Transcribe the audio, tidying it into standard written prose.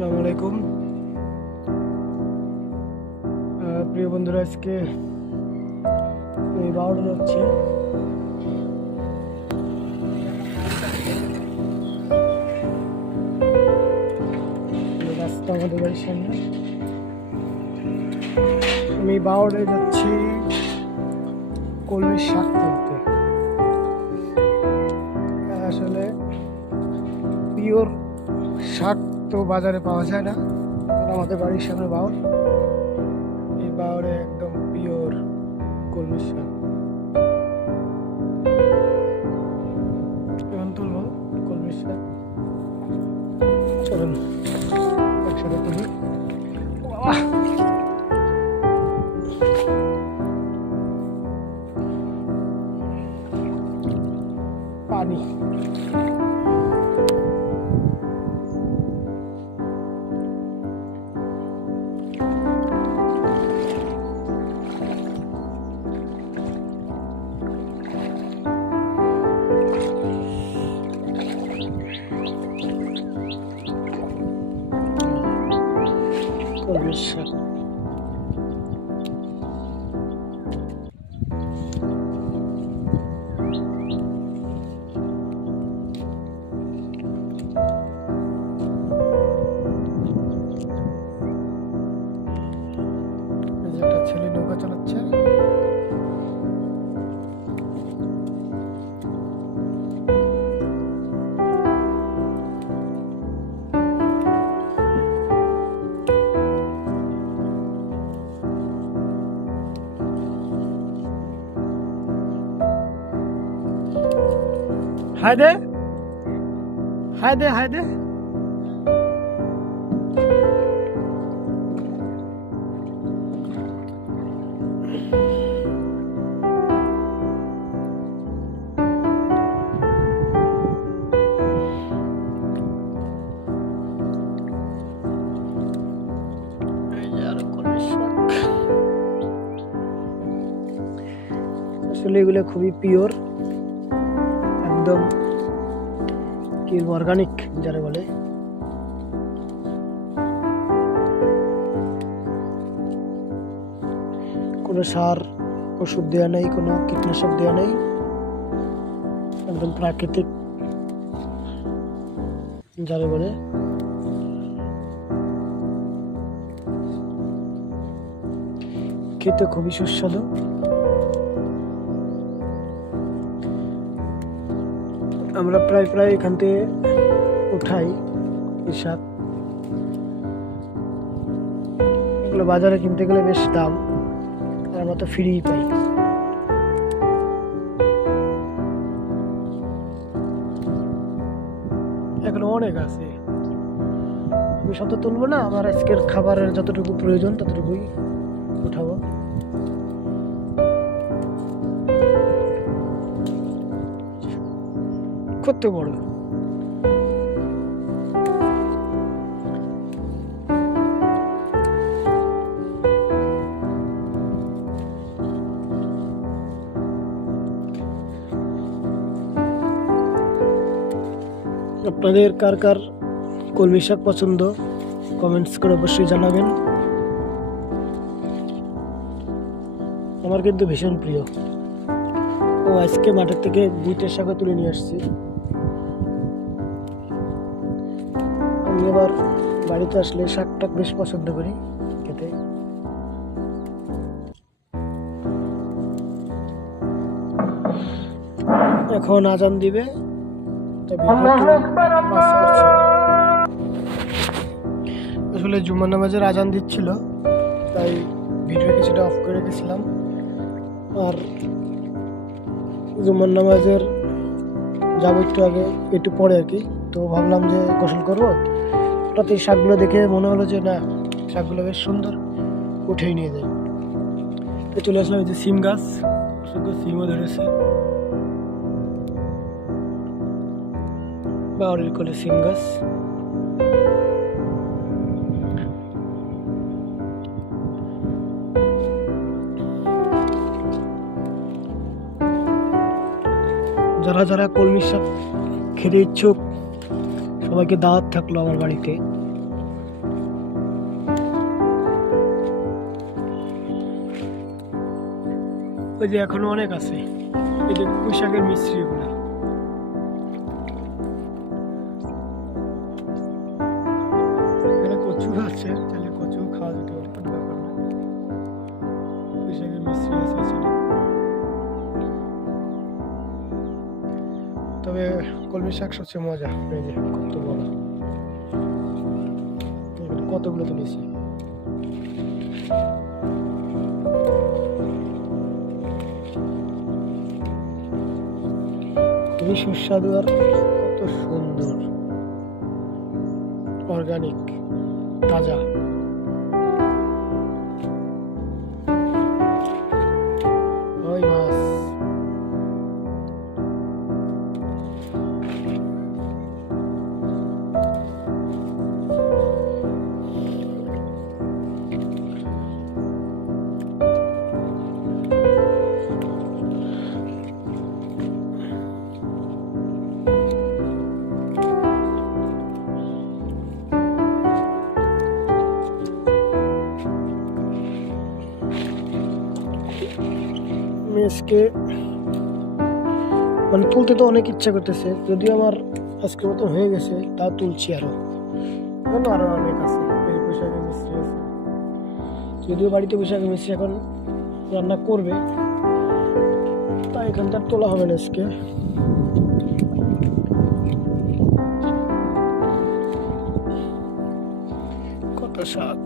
আসসালামু আলাইকুম প্রিয় বন্ধুরা, আজকে আমি বাউড়ে যাচ্ছি। রাস্তা আমাদের বাড়ির সামনে। আমি বাউড়ে যাচ্ছি কলমির শাক তুলতে। আসলে পিওর শাক তো বাজারে পাওয়া যায় না, আমাদের বাড়ির সামনে বাউড়। এই বাউড়ে একদম পিওর কলমির শাক। এখন তুলবো কলমির শাক, চলুন একসাথে তুলি। পানি কলমির শাক। একটা ছেলে নৌকা চালাচ্ছে। হাই দে, হাই দে, হাই দে। আসলে এগুলো খুবই পিওর, একদম কি অর্গানিক যারা বলে। কোনো সার ওষুধ দেওয়া নেই, কোনো কীটনাশক দেওয়া নেই, একদম প্রাকৃতিক যারা বলে। খেতে খুবই সুস্বাদু। আমরা প্রায় এখান থেকে উঠাই এই শাক। এগুলো বাজারে কিনতে গেলে বেশ দাম, আর আমরা তো ফ্রি পাই। এখন অনেক আছে, আমি শত তুলবো না, আমার আজকের খাবারের যতটুকু প্রয়োজন ততটুকুই উঠাবো। কত বড়! আপনাদের কার কার কলমি শাক পছন্দ কমেন্টস করে অবশ্যই জানাবেন। আমার কিন্তু ভীষণ প্রিয়। আজকে মাঠের থেকে বুটের শাক তুলে নিয়ে আসছি। আমি আবার বাড়িতে আসলে শাকটা বেশ পছন্দ করি খেতে। এখন আজান দিবে, আসলে জুমার নামাজের আজান দিচ্ছিল, তাই ভিডিও কিছুটা অফ করে রেখেছিলাম। আর জুমার নামাজের যাবো একটু আগে, একটু পরে আর কি। তো ভাবলাম যে গোসল করবো, হঠাৎ এই শাকগুলো দেখে মনে হলো যে না, শাকগুলো বেশ সুন্দর, উঠেই নিয়ে যাই। তো চলে আসলাম এই যে সিম গাছ, সিমও ধরেছে, বাউরির কোলে সিম গাছ। যারা যারা কলমি শাক খেতে ইচ্ছুক সবাইকে দাওয়াত থাকলো আমার বাড়িতে। ওই যে এখনো অনেক আছে, এই যে পুঁইশাকের মিস্ত্রি গুলা। এখানে কচু আছে, তাহলে কচু খাওয়া যেতে পারে, কোনো ব্যাপার না। পুঁইশাকের মিস্ত্রি আছে এছাড়া। তবে কলমি শাক সবচেয়ে মজা। এই যে কত বড়, এখানে কতগুলো তুলেছি। খুবই সুস্বাদু আর কত সুন্দর, অর্গানিক, তাজা। ওই মাছ, আজকে মানে তুলতে তো অনেক ইচ্ছা করতেছে, যদিও আমার আজকের মতো হয়ে গেছে, তাও তুলছি আরো। আরো অনেক আছে, এই পোশাকের মিস্ত্রি আছে, যদিও বাড়িতে পোশাকের মিস্ত্রি এখন রান্না করবে, তাই এখানটা তোলা হবে না আজকে। কত শাক।